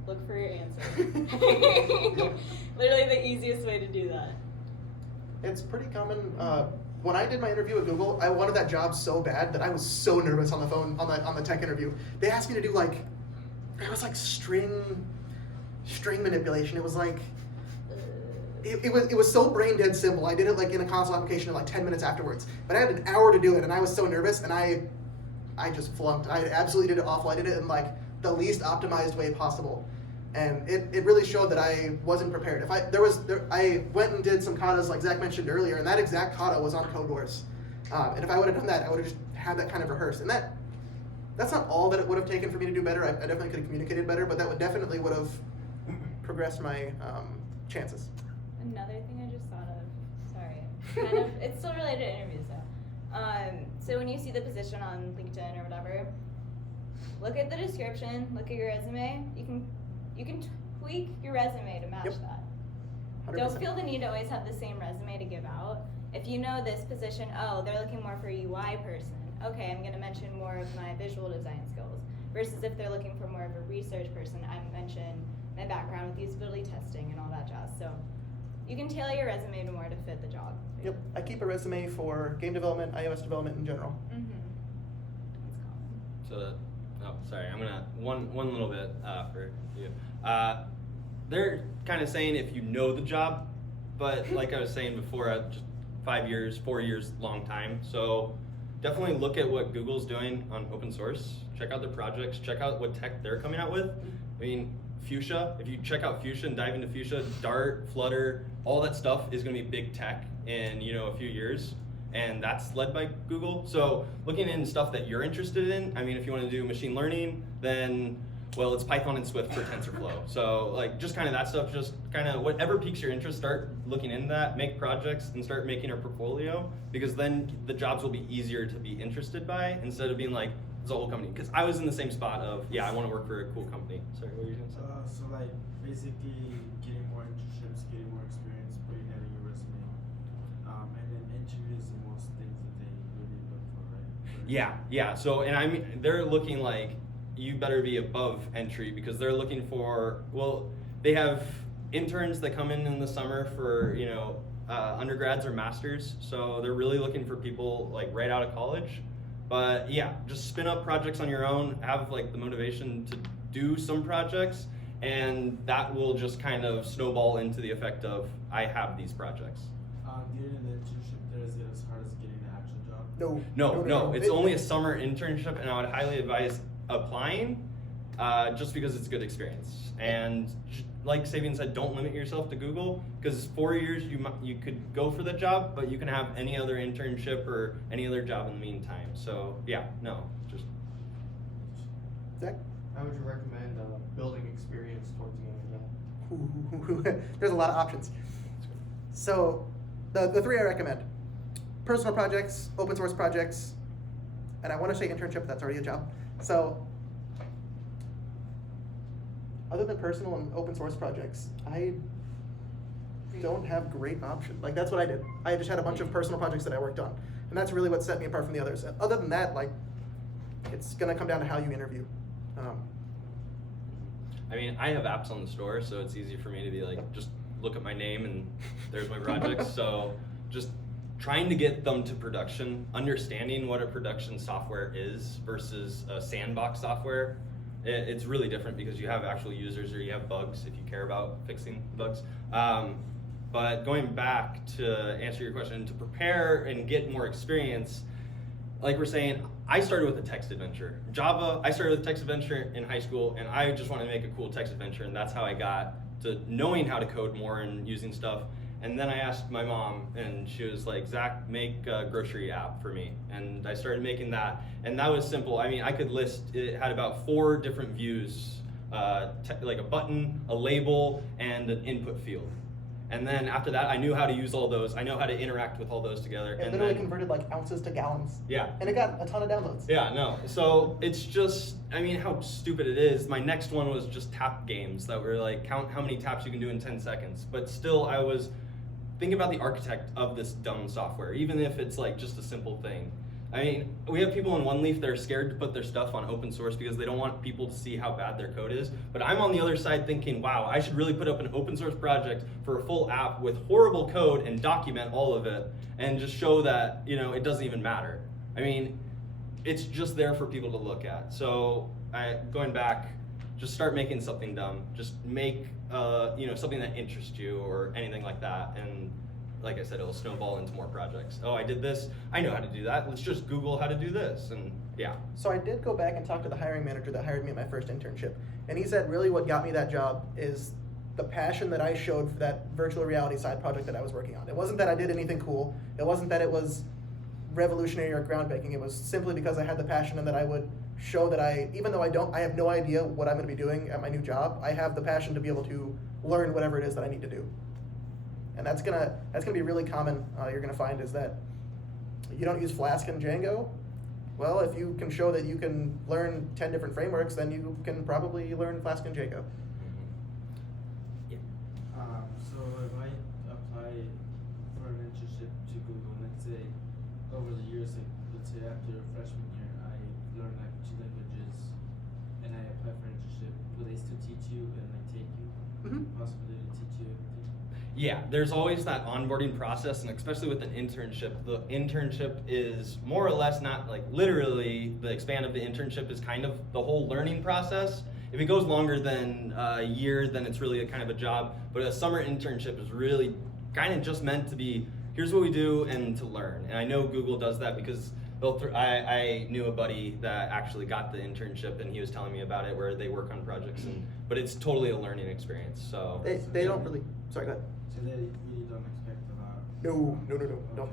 look for your answer. Literally the easiest way to do that. It's pretty common. When I did my interview at Google, I wanted that job so bad that I was so nervous on the phone on the tech interview. They asked me to do it was like string manipulation. It was like it was so brain dead simple. I did it like in a console application in like 10 minutes afterwards. But I had an hour to do it, and I was so nervous, and I just flunked. I absolutely did it awful. I did it in like the least optimized way possible. And it really showed that I wasn't prepared. I went and did some katas like Zach mentioned earlier, and that exact kata was on Code Wars. And if I would have done that, I would have just had that kind of rehearsed. And that's not all that it would have taken for me to do better. I definitely could have communicated better, but that would definitely have progressed my chances. Another thing I just thought of, sorry, it's still related to interviews though. So when you see the position on LinkedIn or whatever, look at the description, look at your resume. You can tweak your resume to match that. 100%. Don't feel the need to always have the same resume to give out. If you know this position, oh, they're looking more for a UI person. Okay, I'm going to mention more of my visual design skills. Versus if they're looking for more of a research person, I mention my background with usability testing and all that jazz. So you can tailor your resume more to fit the job. Yep, I keep a resume for game development, iOS development in general. Mm-hmm. That's common. So, sorry, I'm gonna one little bit for you. They're kind of saying if you know the job, but like I was saying before, just 5 years, 4 years, long time. So definitely look at what Google's doing on open source. Check out their projects. Check out what tech they're coming out with. I mean, Fuchsia, if you check out Fuchsia and dive into Fuchsia, Dart, Flutter, all that stuff is going to be big tech in a few years, and that's led by Google. So looking in stuff that you're interested in, I mean, if you want to do machine learning, then well, it's Python and Swift for TensorFlow. So like just kind of that stuff, just kind of whatever piques your interest, start looking into that, make projects, and start making a portfolio, because then the jobs will be easier to be interested by instead of being like, it's a whole company. Because I was in the same spot of, yeah, I want to work for a cool company. Sorry, what were you going to say? So like basically getting more internships, getting more experience, putting that in your resume, and then interviews is the most things that they really look for, right? Yeah. So, and I mean, they're looking like you better be above entry, because they're looking for, well, they have interns that come in the summer for, undergrads or masters. So they're really looking for people like right out of college. But yeah, just spin up projects on your own, have like the motivation to do some projects, and that will just kind of snowball into the effect of, I have these projects. Getting an internship there, is it as hard as getting an actual job? No. It's only a summer internship, and I would highly advise applying just because it's good experience. And like Sabian said, don't limit yourself to Google, because 4 years you could go for the job, but you can have any other internship or any other job in the meantime. So yeah, no, just. Zach? How would you recommend building experience towards the end of the job? There's a lot of options. So the three I recommend: personal projects, open source projects, and I want to say internship, but that's already a job. So other than personal and open source projects, I don't have great options. Like, that's what I did. I just had a bunch of personal projects that I worked on, and that's really what set me apart from the others. Other than that, like, it's gonna come down to how you interview. I mean, I have apps on the store, so it's easy for me to be like, just look at my name and there's my projects. So just trying to get them to production, understanding what a production software is versus a sandbox software. It's really different, because you have actual users, or you have bugs if you care about fixing bugs. But going back to answer your question, to prepare and get more experience, like we're saying, I started with a text adventure. Java, I started with a text adventure in high school, and I just wanted to make a cool text adventure, and that's how I got to knowing how to code more and using stuff. And then I asked my mom, and she was like, Zach, make a grocery app for me. And I started making that, and that was simple. I mean, I could list, it had about 4 different views, like a button, a label, and an input field. And then after that, I knew how to use all those. I know how to interact with all those together. It literally converted like ounces to gallons. Yeah. And it got a ton of downloads. Yeah, no. So it's just, I mean, how stupid it is. My next one was just tap games that were like, count how many taps you can do in 10 seconds. But still, I was thinking about the architect of this dumb software, even if it's like just a simple thing. I mean, we have people in oneleif that are scared to put their stuff on open source because they don't want people to see how bad their code is. But I'm on the other side thinking, wow, I should really put up an open source project for a full app with horrible code and document all of it and just show that, it doesn't even matter. I mean, it's just there for people to look at. So going back, just start making something dumb. Just make something that interests you or anything like that. And like I said, it'll snowball into more projects. Oh, I did this. I know how to do that. Let's just Google how to do this. And yeah. So I did go back and talk to the hiring manager that hired me at my first internship. And he said really what got me that job is the passion that I showed for that virtual reality side project that I was working on. It wasn't that I did anything cool. It wasn't that it was revolutionary or groundbreaking. It was simply because I had the passion and that I would show that even though I have no idea what I'm going to be doing at my new job, I have the passion to be able to learn whatever it is that I need to do. And that's gonna be really common. You're gonna find is that you don't use Flask and Django. Well, if you can show that you can learn 10 different frameworks, then you can probably learn Flask and Django. So if I apply for an internship to Google, let's say over the years, like let's say after freshman year, I learned like 2 languages, and I apply for an internship, will they still teach you and like take you? Possibly to teach you everything? Yeah, there's always that onboarding process, and especially with an internship, the internship is more or less not like literally the expand of the internship is kind of the whole learning process. If it goes longer than a year, then it's really a kind of a job. But a summer internship is really kind of just meant to be, here's what we do and to learn. And I know Google does that because I knew a buddy that actually got the internship, and he was telling me about it, where they work on projects, but it's totally a learning experience. So They don't really. Sorry, go ahead. So they really don't expect a lot. No.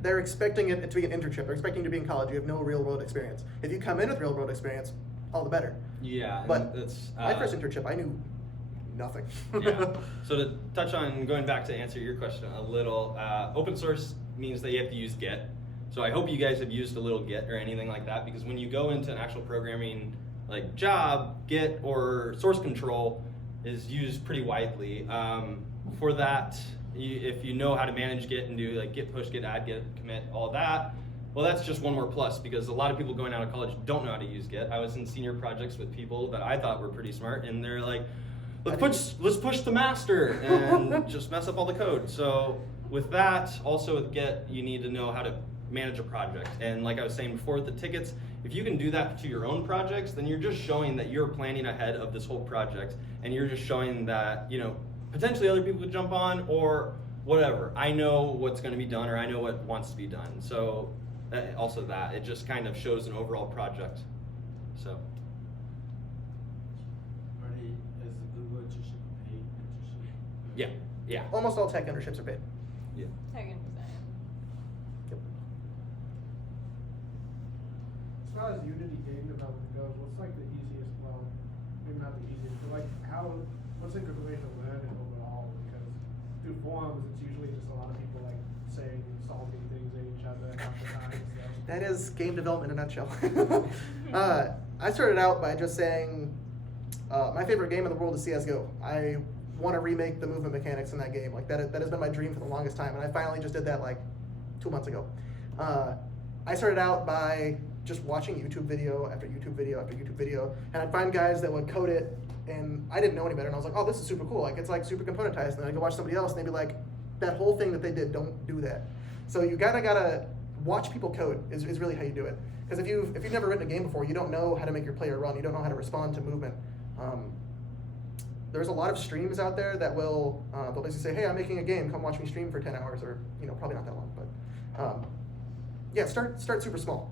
They're expecting it to be an internship. They're expecting you to be in college. You have no real world experience. If you come in with real world experience, all the better. Yeah, But that's my first internship, I knew nothing. Yeah. So to touch on, going back to answer your question a little, open source means that you have to use Git. So I hope you guys have used a little Git or anything like that, because when you go into an actual programming like job, Git or source control is used pretty widely. For that, if you know how to manage Git and do like Git push, Git add, Git commit, all that, well, that's just one more plus, because a lot of people going out of college don't know how to use Git. I was in senior projects with people that I thought were pretty smart, and they're like, let's push the master and just mess up all the code. So with that, also with Git, you need to know how to manage a project. And like I was saying before with the tickets, if you can do that to your own projects, then you're just showing that you're planning ahead of this whole project, and you're just showing that, potentially other people could jump on, or whatever. I know what's going to be done, or I know what wants to be done. So also that, it just kind of shows an overall project. So. Is the Google internship a paid internship? Yeah. Almost all tech internships are paid. Yeah. Second design. Yep. As far as Unity game development goes, what's like the easiest, well, maybe not the easiest, but like what's a good way to learn it overall? Because through forums, it's usually just a lot of people like saying salty things at each other half the time. So. That is game development in a nutshell. I started out by just saying, my favorite game in the world is CSGO. I want to remake the movement mechanics in that game. Like that has been my dream for the longest time, and I finally just did that like 2 months ago. I started out by just watching YouTube video after YouTube video after YouTube video, and I'd find guys that would code it, and I didn't know any better, and I was like, oh, this is super cool. Like it's like super componentized. And then I'd go watch somebody else, and they'd be like, that whole thing that they did, don't do that. So you gotta watch people code is really how you do it. Because if you've never written a game before, you don't know how to make your player run. You don't know how to respond to movement. There's a lot of streams out there that will they'll basically say, hey, I'm making a game, come watch me stream for 10 hours, or probably not that long, but yeah, start super small.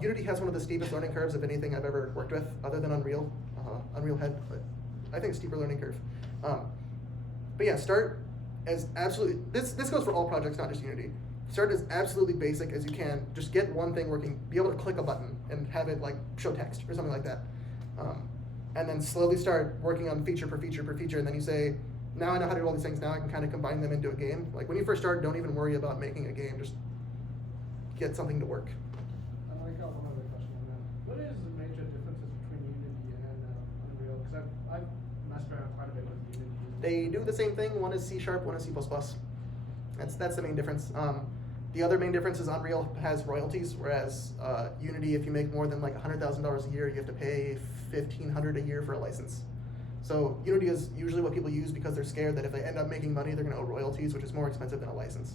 Unity has one of the steepest learning curves of anything I've ever worked with, other than Unreal. Unreal had, I think, a steeper learning curve. But yeah, start as absolutely, this goes for all projects, not just Unity. Start as absolutely basic as you can. Just get one thing working, be able to click a button and have it like show text or something like that. And then slowly start working on feature per feature per feature, and then you say, now I know how to do all these things, now I can kind of combine them into a game. Like when you first start, don't even worry about making a game, just get something to work. I like one other question on that. What is the major differences between Unity and Unreal? Because I've messed around quite a bit with Unity. They do the same thing, one is C#, one is C++. That's the main difference. The other main difference is Unreal has royalties, whereas Unity, if you make more than like $100,000 a year, you have to pay $1,500 a year for a license. So Unity is usually what people use because they're scared that if they end up making money, they're going to owe royalties, which is more expensive than a license.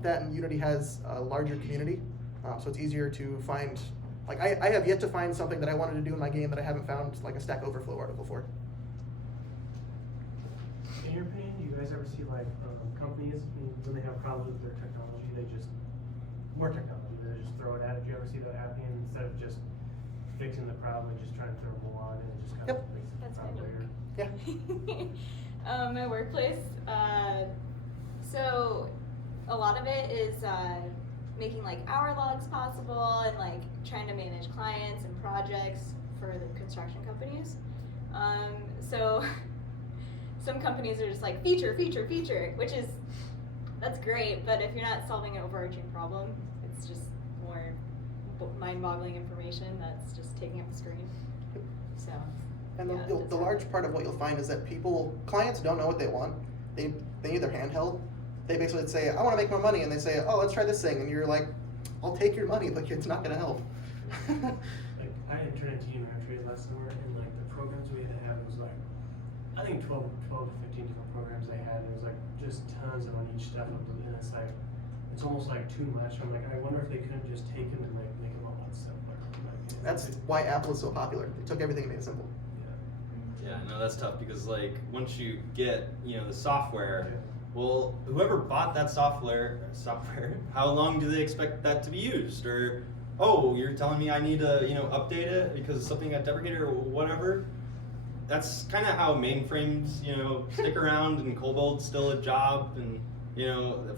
That and Unity has a larger community, so it's easier to find. Like I have yet to find something that I wanted to do in my game that I haven't found like a Stack Overflow article for. In your opinion, do you guys ever see like companies when they have problems with their technology, they just more technology, they just throw it at it? Do you ever see that happening instead of just fixing the problem and just trying to throw more on it and just kind Yep. of makes the That's problem kind bigger? Yeah. My workplace. So a lot of it is making like hour logs possible and like trying to manage clients and projects for the construction companies. So some companies are just like feature, which is, that's great, but if you're not solving an overarching problem, it's just more mind-boggling information that's just taking up the screen. So. And yeah, the large part of what you'll find is that clients don't know what they want. They need their handheld. They basically say, I want to make more money, and they say, oh, let's try this thing, and you're like, I'll take your money, but it's not going to help. Like I interned at Union Trade last summer, and like the programs we had to have was like, I think 12 to 15 different programs they had, and it was like just tons on each step of them, and it's like, it's almost like too much. I'm like, I wonder if they couldn't just take them and like make them all one step. That's why Apple is so popular. They took everything and made it simple. Yeah, no, that's tough because like once you get the software, Well, whoever bought that software, how long do they expect that to be used? Or, oh, you're telling me I need to, update it because something got deprecated or whatever? That's kind of how mainframes, stick around and COBOL's still a job and,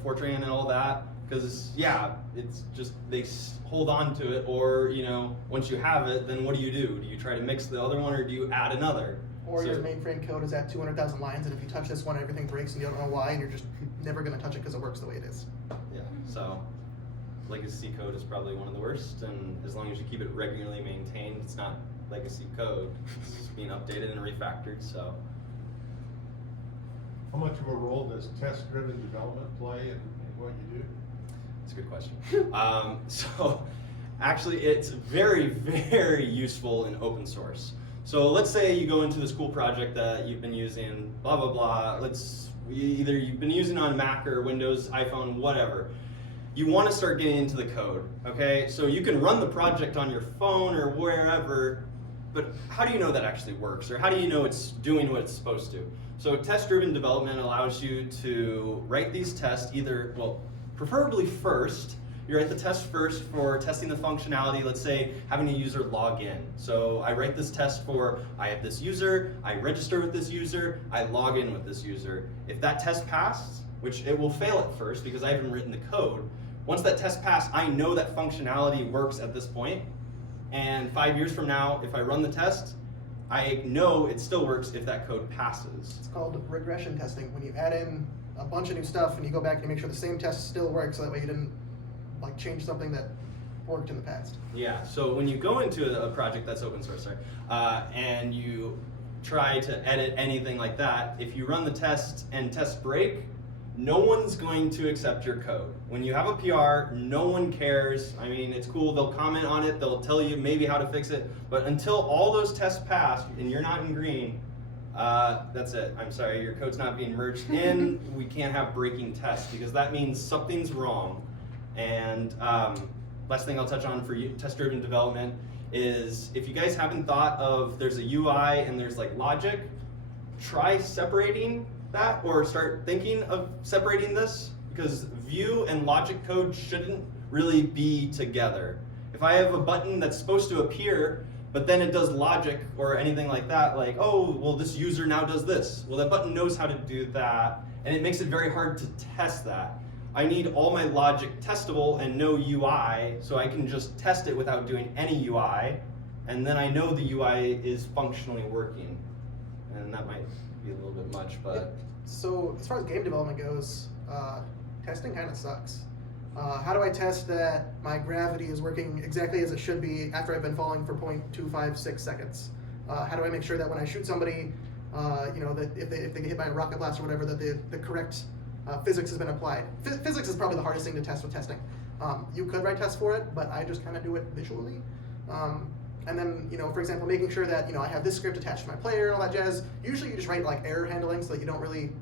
Fortran and all that. Because, yeah, it's just they hold on to it, or, once you have it, then what do? Do you try to mix the other one, or do you add another? Or your mainframe code is at 200,000 lines, and if you touch this one, everything breaks and you don't know why, and you're just never going to touch it because it works the way it is. Yeah, so legacy code is probably one of the worst, and as long as you keep it regularly maintained, it's not legacy code. It's being updated and refactored, so. How much of a role does test-driven development play in what you do? That's a good question. So actually it's very, very useful in open source. So let's say you go into this cool project that you've been using, blah, blah, blah. Either you've been using on Mac or Windows, iPhone, whatever. You want to start getting into the code, okay? So you can run the project on your phone or wherever, but how do you know that actually works? Or how do you know it's doing what it's supposed to? So test-driven development allows you to write these tests preferably first. You write the test first for testing the functionality, let's say having a user log in. So I write this test for, I have this user, I register with this user, I log in with this user. If that test passed, which it will fail at first because I haven't written the code, once that test passed, I know that functionality works at this point. And 5 years from now, if I run the test, I know it still works if that code passes. It's called regression testing. When you add in a bunch of new stuff and you go back and make sure the same test still works, so that way you didn't change something that worked in the past. Yeah, so when you go into a project that's open source, and you try to edit anything like that, if you run the test and tests break, no one's going to accept your code. When you have a PR, no one cares. I mean, it's cool, they'll comment on it, they'll tell you maybe how to fix it, but until all those tests pass and you're not in green, that's it. I'm sorry, your code's not being merged in. We can't have breaking tests because that means something's wrong. And last thing I'll touch on for test-driven development is if you guys haven't thought of there's a UI and there's logic, try separating that or start thinking of separating this, because view and logic code shouldn't really be together. If I have a button that's supposed to appear but then it does logic or anything like that, like, oh, well, this user now does this. Well, that button knows how to do that, and it makes it very hard to test that. I need all my logic testable and no UI, so I can just test it without doing any UI, and then I know the UI is functionally working. And that might be a little bit much, but... Yeah. So as far as game development goes, testing kind of sucks. How do I test that my gravity is working exactly as it should be after I've been falling for 0.256 seconds? How do I make sure that when I shoot somebody, that if they get hit by a rocket blast or whatever, that the correct physics has been applied? Physics is probably the hardest thing to test with testing. You could write tests for it, but I just kind of do it visually. And then, for example, making sure that, I have this script attached to my player and all that jazz. Usually you just write error handling so that you don't really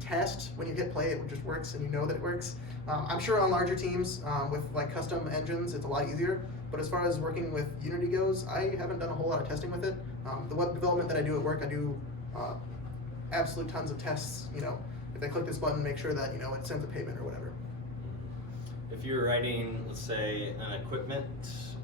test when you hit play, it just works and you know that it works. I'm sure on larger teams with custom engines, it's a lot easier. But as far as working with Unity goes, I haven't done a whole lot of testing with it. The web development that I do at work, I do absolute tons of tests. If I click this button, make sure that, it sends a payment or whatever. If you're writing, let's say, an equipment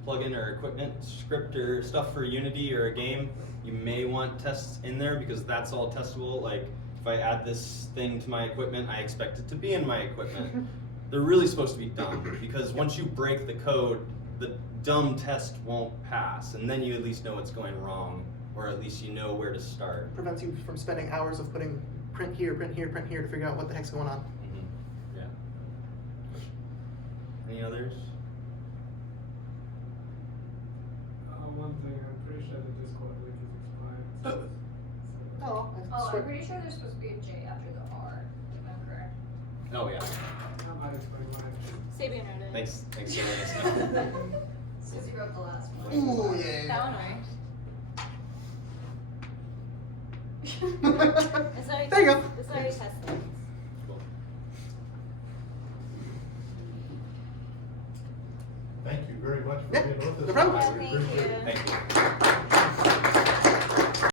plugin or equipment script or stuff for Unity or a game, you may want tests in there because that's all testable. Like, if I add this thing to my equipment, I expect it to be in my equipment. They're really supposed to be dumb because once you break the code, the dumb test won't pass, and then you at least know what's going wrong, or at least you know where to start. It prevents you from spending hours of putting print here, print here, print here to figure out what the heck's going on. Mm-hmm. Yeah. Any others? One thing, I'm pretty sure the Discord link is expired. Oh, I'm pretty sure there's supposed to be a J after the R, if I'm correct. Oh yeah. I might explain mine. Sabia noted. Thanks for letting us know. Susie wrote the last one. Ooh, yeah. That one worked. There you go. This is how you test things. Cool. Thank you very much for Yeah, being with us. no problem. We Yeah, appreciate it. thank you. Thank you.